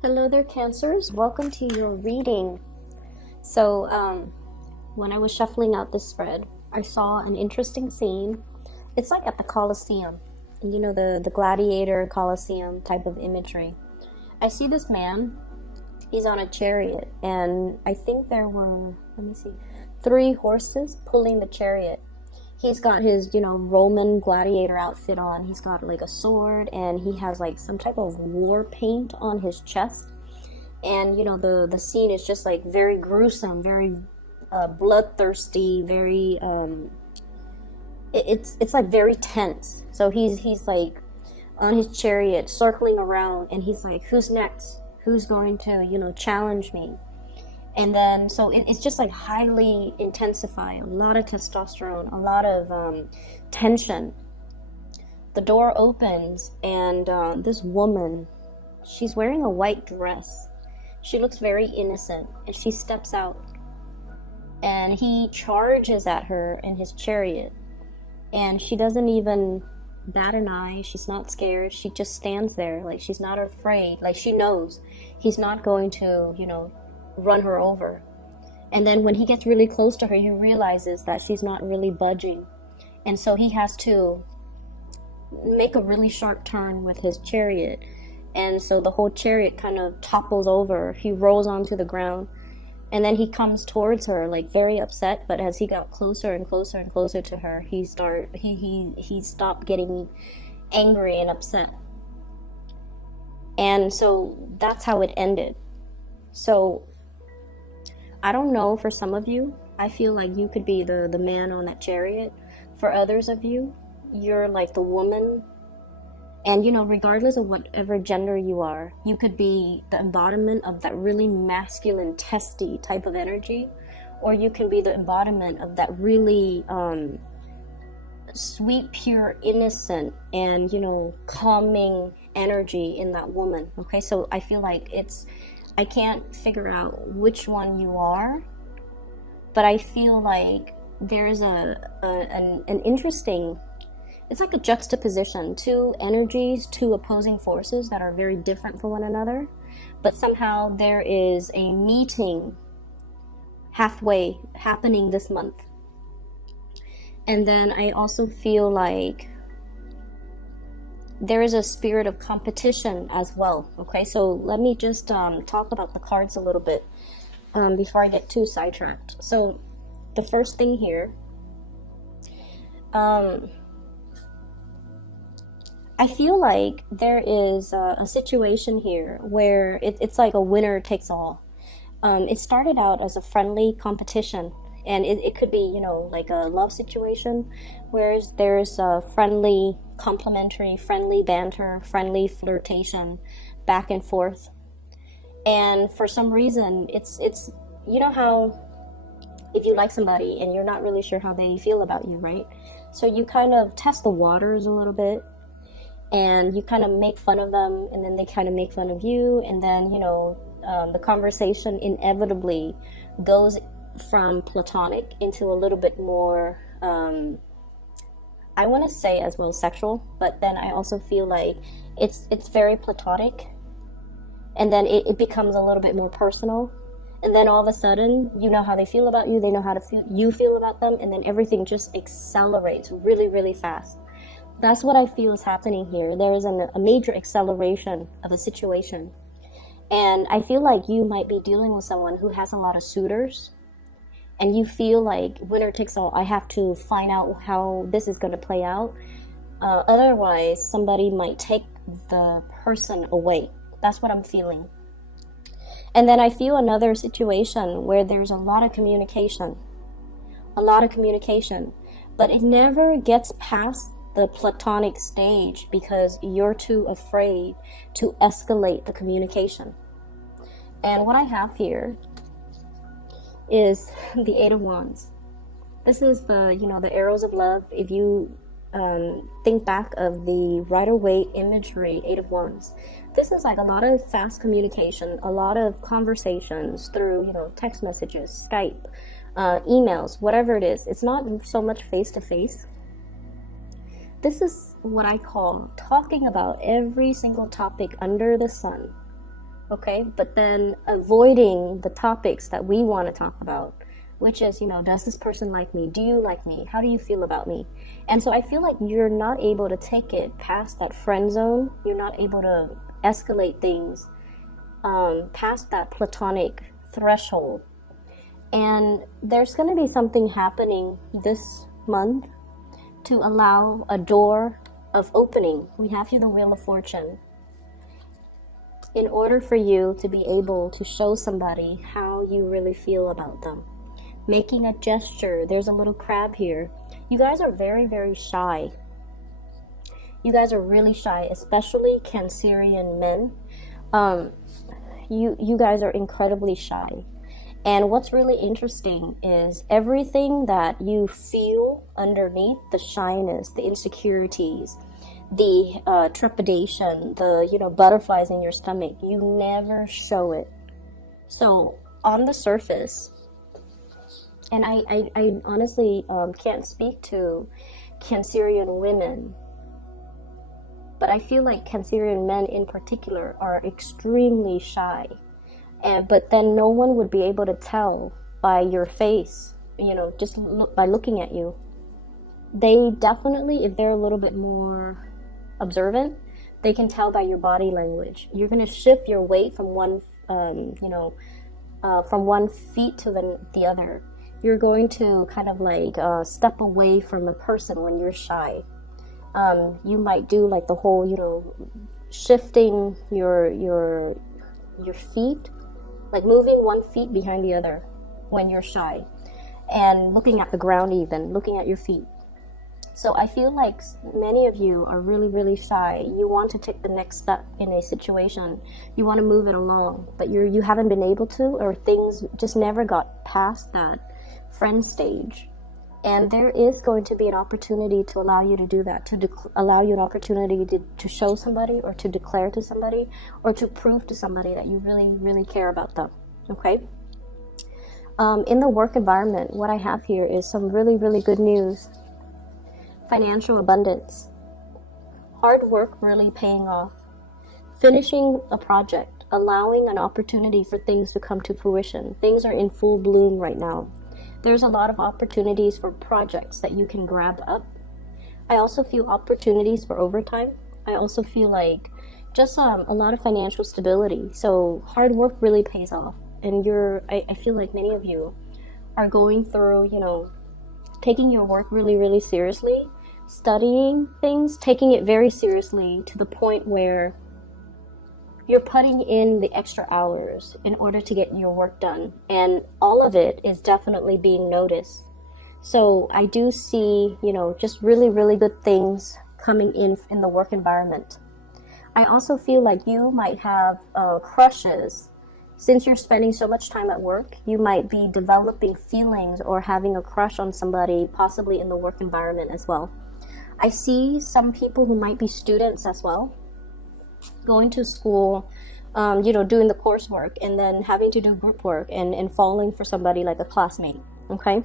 Hello there, Cancers. Welcome to your reading. So, when I was shuffling out this spread, I saw an interesting scene. It's like at the Colosseum, you know, the gladiator Colosseum type of imagery. I see this man. He's on a chariot, and I think there were, let me see, 3 horses pulling the chariot. He's got his, Roman gladiator outfit on. He's got like a sword, and he has like some type of war paint on his chest. And the scene is just like very gruesome, very bloodthirsty, very it's like very tense. So he's like on his chariot circling around, and he's like, who's next? Who's going to challenge me? And then, so it's just like highly intensifying, a lot of testosterone, a lot of tension. The door opens, and this woman, she's wearing a white dress. She looks very innocent, and she steps out. And he charges at her in his chariot. And she doesn't even bat an eye. She's not scared. She just stands there, like she's not afraid. Like she knows he's not going to, run her over. And then when he gets really close to her, he realizes that she's not really budging, and so he has to make a really sharp turn with his chariot, and so the whole chariot kind of topples over. He rolls onto the ground, and then he comes towards her like very upset, but as he got closer and closer and closer to her, he stopped getting angry and upset. And so that's how it ended. So I don't know, for some of you, I feel like you could be the man on that chariot. For others of you, you're like the woman. And, regardless of whatever gender you are, you could be the embodiment of that really masculine, testy type of energy. Or you can be the embodiment of that really sweet, pure, innocent, and, calming energy in that woman. Okay, so I feel like I can't figure out which one you are, but I feel like there's an interesting, it's like a juxtaposition, 2 energies, 2 opposing forces that are very different from one another, but somehow there is a meeting halfway happening this month. And then I also feel like there is a spirit of competition as well. Okay, so let me just talk about the cards a little bit before I get too sidetracked. So the first thing here, I feel like there is a situation here where it's like a winner takes all. It started out as a friendly competition, and it could be, like a love situation, whereas there's a friendly, complimentary, friendly banter, friendly flirtation, back and forth. And for some reason, it's how if you like somebody and you're not really sure how they feel about you, right? So you kind of test the waters a little bit, and you kind of make fun of them, and then they kind of make fun of you, and then the conversation inevitably goes from platonic into a little bit more I want to say as well sexual, but then I also feel like it's very platonic, and then it becomes a little bit more personal, and then all of a sudden you know how they feel about you, they know how you feel about them, and then everything just accelerates really, really fast. That's what I feel is happening here. There is a major acceleration of a situation, and I feel like you might be dealing with someone who has a lot of suitors, and you feel like winner takes all. I have to find out how this is going to play out. Otherwise, somebody might take the person away. That's what I'm feeling. And then I feel another situation where there's a lot of communication, but it never gets past the platonic stage because you're too afraid to escalate the communication. And what I have here is the 8 of Wands. This is the arrows of love. If you think back of the Rider-Waite imagery, 8 of Wands, this is like a lot of fast communication, a lot of conversations through text messages, Skype, emails, whatever it is. It's not so much face to face. This is what I call talking about every single topic under the sun. okay? But then avoiding the topics that we want to talk about, which is, does this person like me? Do you like me? How do you feel about me? And so I feel like you're not able to take it past that friend zone. You're not able to escalate things past that platonic threshold. And there's going to be something happening this month to allow a door of opening. We have here the Wheel of Fortune. In order for you to be able to show somebody how you really feel about them. Making a gesture. There's a little crab here. You guys are very, very shy. You guys are really shy, especially Cancerian men. You guys are incredibly shy. And what's really interesting is everything that you feel underneath the shyness, the insecurities, the trepidation, the butterflies in your stomach, you never show it. So on the surface, and I honestly can't speak to Cancerian women, but I feel like Cancerian men in particular are extremely shy. But then no one would be able to tell by your face, just by looking at you. They definitely, if they're a little bit more observant, they can tell by your body language. You're going to shift your weight from one feet to the other. You're going to kind of like step away from the person when you're shy. You might do like the whole, shifting your feet, like moving one feet behind the other when you're shy, and looking at the ground, even looking at your feet. So I feel like many of you are really, really shy. You want to take the next step in a situation. You want to move it along, but you haven't been able to, or things just never got past that friend stage. And there is going to be an opportunity to allow you to do that, to allow you an opportunity to show somebody, or to declare to somebody, or to prove to somebody that you really, really care about them, okay? In the work environment, what I have here is some really, really good news. Financial abundance. Hard work really paying off. Finishing a project, allowing an opportunity for things to come to fruition. Things are in full bloom right now. There's a lot of opportunities for projects that you can grab up. I also feel opportunities for overtime. I also feel like just a lot of financial stability. So hard work really pays off. And I feel like many of you are going through, taking your work really, really seriously, studying things, taking it very seriously to the point where you're putting in the extra hours in order to get your work done. And all of it is definitely being noticed. So I do see, just really, really good things coming in the work environment. I also feel like you might have crushes. Since you're spending so much time at work, you might be developing feelings or having a crush on somebody, possibly in the work environment as well. I see some people who might be students as well, going to school, doing the coursework, and then having to do group work and falling for somebody like a classmate, okay?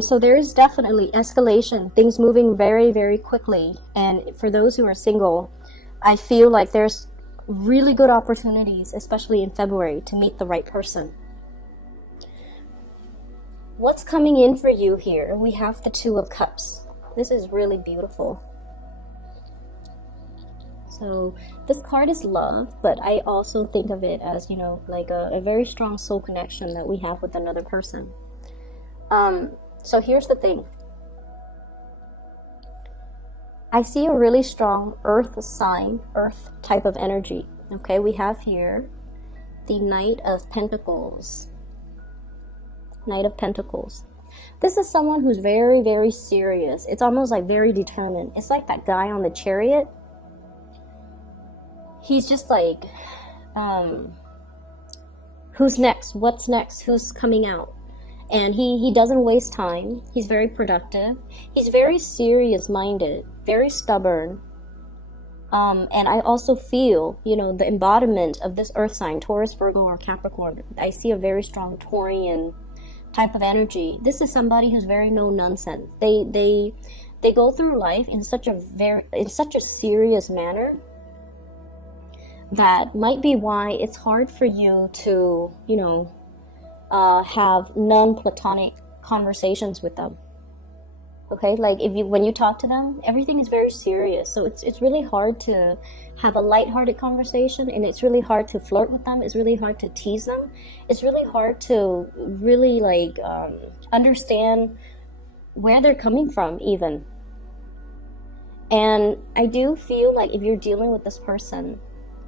So there is definitely escalation, things moving very, very quickly. And for those who are single, I feel like there's really good opportunities, especially in February, to meet the right person. What's coming in for you here? We have the Two of Cups. This is really beautiful. So this card is love, but I also think of it as, like a very strong soul connection that we have with another person. So here's the thing. I see a really strong earth sign, earth type of energy. Okay, we have here the Knight of Pentacles. Knight of Pentacles. This is someone who's very, very serious. It's almost like very determined. It's like that guy on the chariot. He's just like, who's next? What's next? Who's coming out? And he doesn't waste time. He's very productive. He's very serious-minded, very stubborn. And I also feel, the embodiment of this earth sign, Taurus, Virgo, or Capricorn. I see a very strong Taurian type of energy. This is somebody who's very no nonsense. They go through life in such a serious manner, that might be why it's hard for you to, have non-platonic conversations with them. Okay, like when you talk to them, everything is very serious. So it's really hard to have a lighthearted conversation, and it's really hard to flirt with them. It's really hard to tease them. It's really hard to really understand where they're coming from even. And I do feel like if you're dealing with this person,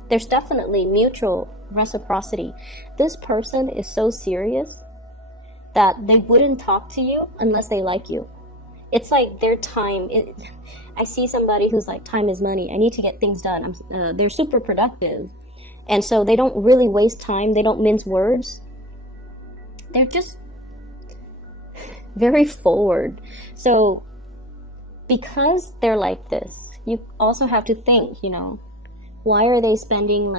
there's definitely mutual reciprocity. This person is so serious that they wouldn't talk to you unless they like you. It's like their time. I see somebody who's like, time is money. I need to get things done. They're super productive. And so they don't really waste time. They don't mince words. They're just very forward. So because they're like this, you also have to think, why are they spending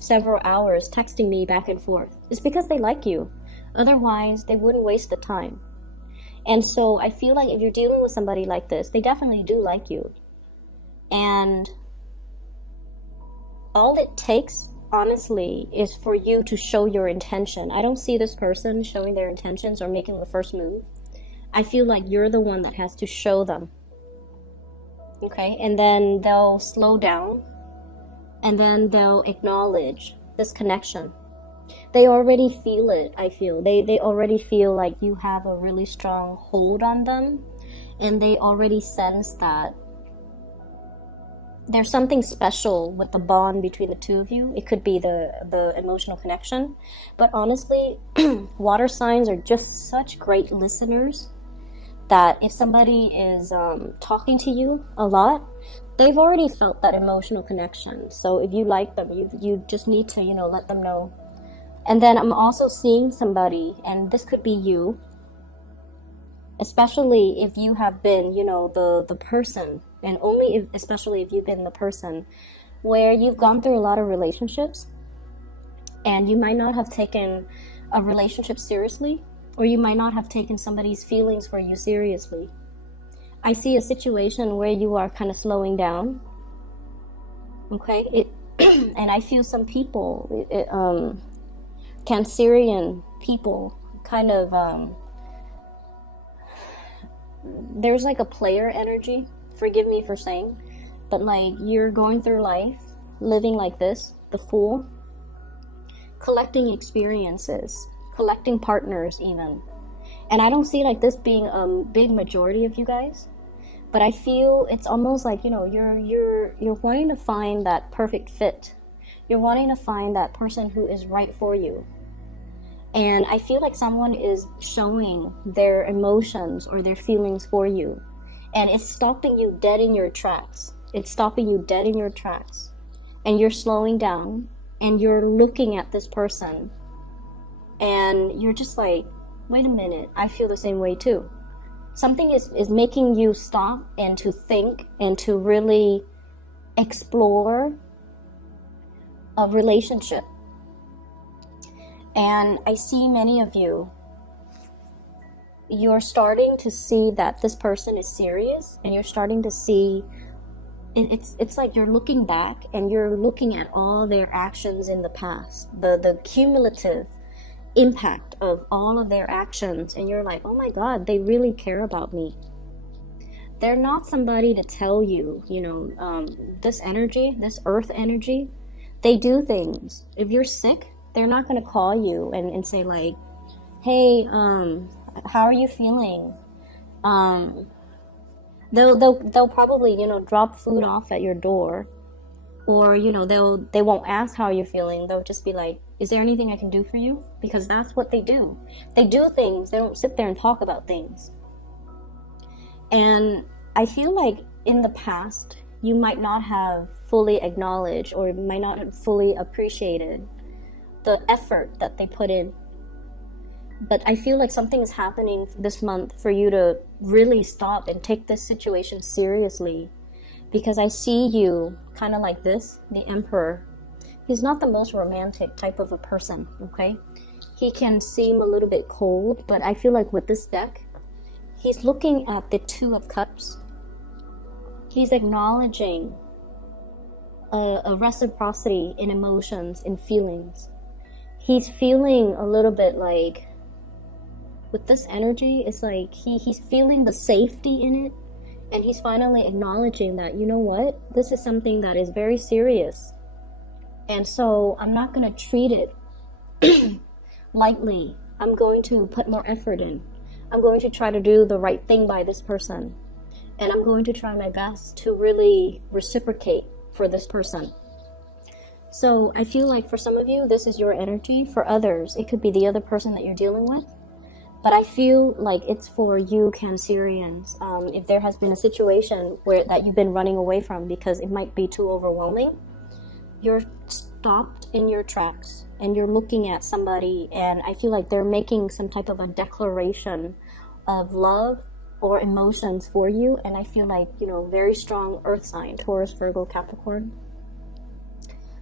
several hours texting me back and forth? It's because they like you. Otherwise, they wouldn't waste the time. And so I feel like if you're dealing with somebody like this, they definitely do like you. And all it takes, honestly, is for you to show your intention. I don't see this person showing their intentions or making the first move. I feel like you're the one that has to show them. Okay? And then they'll slow down. And then they'll acknowledge this connection. They already feel it, I feel. They already feel like you have a really strong hold on them. And they already sense that there's something special with the bond between the two of you. It could be the emotional connection. But honestly, water signs are just such great listeners that if somebody is talking to you a lot, they've already felt that emotional connection. So if you like them, you just need to, let them know. And then I'm also seeing somebody, and this could be you, especially if you have been, the person, and especially if you've been the person where you've gone through a lot of relationships, and you might not have taken a relationship seriously, or you might not have taken somebody's feelings for you seriously. I see a situation where you are kind of slowing down. Okay? And I feel some people, Cancerian people, kind of, there's like a player energy. Forgive me for saying. But like you're going through life, living like this, the Fool, collecting experiences, collecting partners even. And I don't see like this being a big majority of you guys. But I feel it's almost like, you're wanting to find that perfect fit. You're wanting to find that person who is right for you. And I feel like someone is showing their emotions or their feelings for you. And it's stopping you dead in your tracks. It's stopping you dead in your tracks. And you're slowing down and you're looking at this person. And you're just like, wait a minute, I feel the same way too. Something is making you stop and to think and to really explore a relationship. And I see many of you, you're starting to see that this person is serious, and you're starting to see, it's like you're looking back and you're looking at all their actions in the past, the cumulative impact of all of their actions, and you're like, oh my God, they really care about me. They're not somebody to tell you, this energy, this earth energy, they do things. If you're sick, they're not going to call you and say like, hey, how are you feeling? They'll probably, drop food off at your door, or, they won't ask how you're feeling. They'll just be like, is there anything I can do for you? Because that's what they do. They do things. They don't sit there and talk about things. And I feel like in the past, you might not have fully acknowledged or might not have fully appreciated the effort that they put in. But I feel like something is happening this month for you to really stop and take this situation seriously. Because I see you kind of like this, the Emperor. He's not the most romantic type of a person, okay? He can seem a little bit cold, but I feel like with this deck, he's looking at the Two of Cups. He's acknowledging a reciprocity in emotions, in feelings. He's feeling a little bit like, with this energy, it's like he's feeling the safety in it, and he's finally acknowledging that, you know what, this is something that is very serious, and so I'm not going to treat it lightly. I'm going to put more effort in. I'm going to try to do the right thing by this person, and I'm going to try my best to really reciprocate for this person. So I feel like for some of you, this is your energy. For others, it could be the other person that you're dealing with. But I feel like it's for you Cancerians. If there has been a situation that you've been running away from because it might be too overwhelming, you're stopped in your tracks and you're looking at somebody, and I feel like they're making some type of a declaration of love or emotions for you. And I feel like, you know, very strong earth sign, Taurus, Virgo, Capricorn.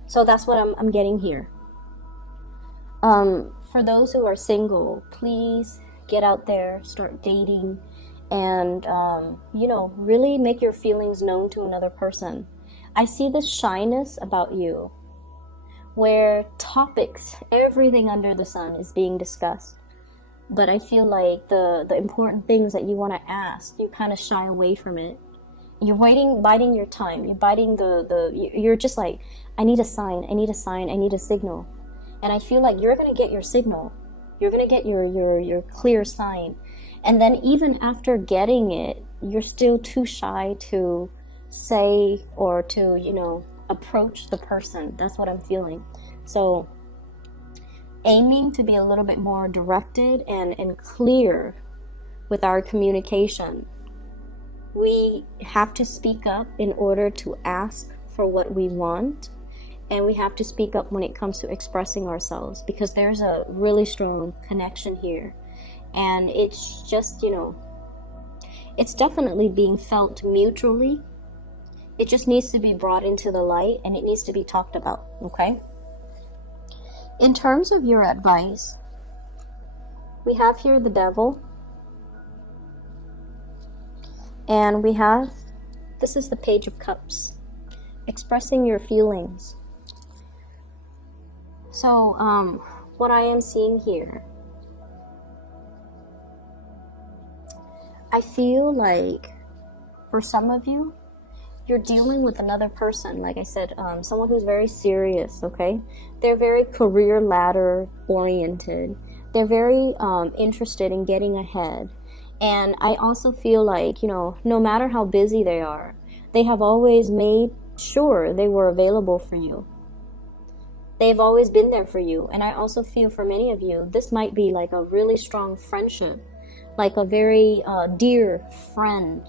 So that's what I'm getting here. For those who are single, please get out there, start dating, and you know, really make your feelings known to another person. I see this shyness about you, where topics, everything under the sun is being discussed, but I feel like the important things that you want to ask, you kind of shy away from it. You're biding your time. You're biding you're just like, I need a sign, I need a sign, I need a signal. And I feel like you're going to get your signal. You're going to get your clear sign. And then even after getting it, you're still too shy to say or to, you know, approach the person. That's what I'm feeling. So aiming to be a little bit more directed and clear with our communication. We have to speak up in order to ask for what we want, and we have to speak up when it comes to expressing ourselves, because there's a really strong connection here, and it's just, you know, it's definitely being felt mutually. It just needs to be brought into the light, and it needs to be talked about, okay? In terms of your advice, we have here the Devil. And we have, this is the Page of Cups, expressing your feelings. So, what I am seeing here, I feel like for some of you, you're dealing with another person, like I said, someone who's very serious, okay? They're very career ladder oriented. They're very interested in getting ahead. And I also feel like, you know, no matter how busy they are, they have always made sure they were available for you. They've always been there for you. And I also feel for many of you, this might be like a really strong friendship, like a very dear friend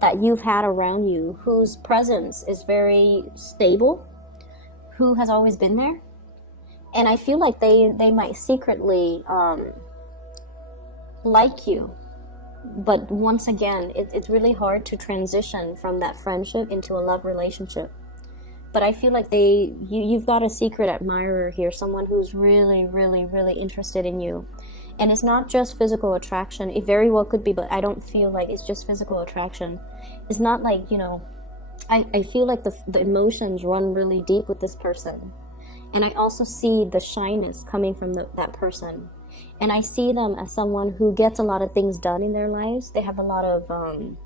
that you've had around you, whose presence is very stable, who has always been there. And I feel like they might secretly like you. But once again, it's really hard to transition from that friendship into a love relationship. But I feel like you've got a secret admirer here, someone who's really, really, really interested in you. And it's not just physical attraction. It very well could be, but I don't feel like it's just physical attraction. It's not like, you know, I feel like the emotions run really deep with this person. And I also see the shyness coming from that person. And I see them as someone who gets a lot of things done in their lives. They have a lot of,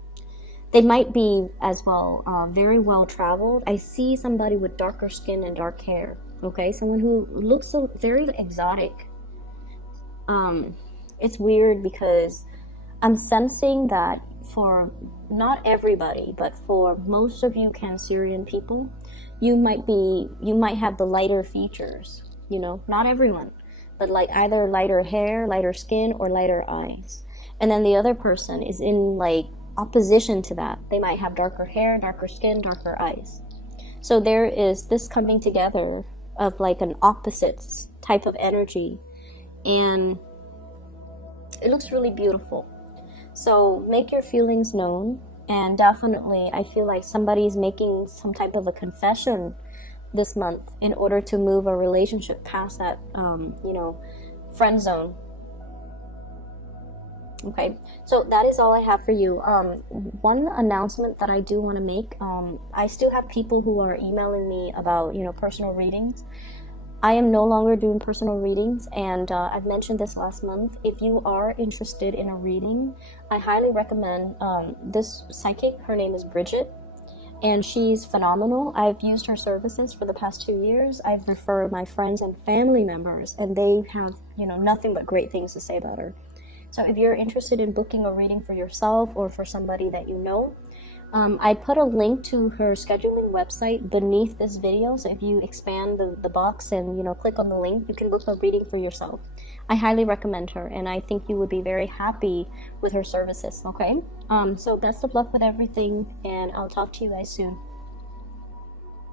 they might be as well very well traveled. I see somebody with darker skin and dark hair, okay? Someone who looks very exotic. It's weird because I'm sensing that for not everybody, but for most of you Cancerian people, you might have the lighter features, you know, not everyone. But like either lighter hair, lighter skin, or lighter eyes. And then the other person is in like opposition to that. They might have darker hair, darker skin, darker eyes. So there is this coming together of like an opposite type of energy. And it looks really beautiful. So make your feelings known. And definitely, I feel like somebody's making some type of a confession this month in order to move a relationship past that, you know, friend zone. Okay, so that is all I have for you. One announcement that I do want to make, I still have people who are emailing me about, personal readings. I am no longer doing personal readings, and I've mentioned this last month. If you are interested in a reading, I highly recommend this psychic. Her name is Bridget, and she's phenomenal. I've used her services for the past 2 years. I've referred my friends and family members, and they have, nothing but great things to say about her. So if you're interested in booking a reading for yourself or for somebody that you know, I put a link to her scheduling website beneath this video. So if you expand the box and, click on the link, you can book a reading for yourself. I highly recommend her, and I think you would be very happy with her services, okay? So best of luck with everything, and I'll talk to you guys soon.